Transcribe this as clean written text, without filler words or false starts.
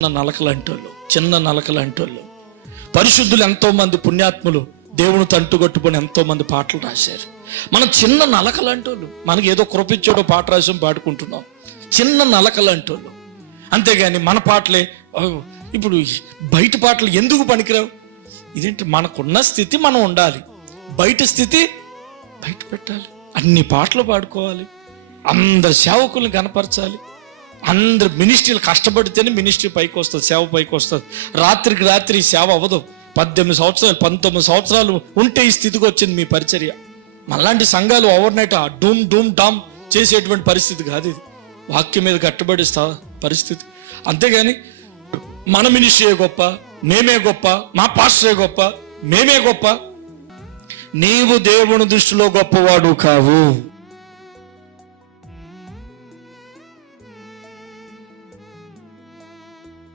చిన్న నలకలంటోళ్ళు పరిశుద్ధులు ఎంతోమంది పుణ్యాత్ములు దేవుని తంటుగొట్టుకొని ఎంతోమంది పాటలు రాశారు. మనం చిన్న నలకలంటోళ్ళు, మనకి ఏదో కృపించోడో పాట రాసాం పాడుకుంటున్నాం. చిన్న నలకలంటోళ్ళు, అంతేగాని మన పాటలే ఇప్పుడు బయట పాటలు ఎందుకు పనికిరావు? ఇదేంటి, మనకున్న స్థితి మనం ఉండాలి, బయట స్థితి బయట పెట్టాలి. అన్ని పాటలు పాడుకోవాలి, అందరు సేవకుల్ని కనపరచాలి. అందరు మినిస్ట్రీలు కష్టపడితేనే మినిస్ట్రీ పైకి వస్తుంది, సేవ పైకి వస్తుంది. రాత్రికి రాత్రి సేవ అవ్వదు. 18 సంవత్సరాలు 19 సంవత్సరాలు ఉంటే ఈ స్థితికి వచ్చింది మీ పరిచర్య. మళ్ళాంటి సంఘాలు ఓవర్ నైట్ డూమ్ డూమ్ డామ్ చేసేటువంటి పరిస్థితి కాదు ఇది. వాక్యం మీద కట్టుబడి పరిస్థితి. అంతేగాని మన మినిస్ట్రీ గొప్ప, మేమే గొప్ప, మా పాస్టరే గొప్ప, మేమే గొప్ప. నీవు దేవుని దృష్టిలో గొప్పవాడు కావు.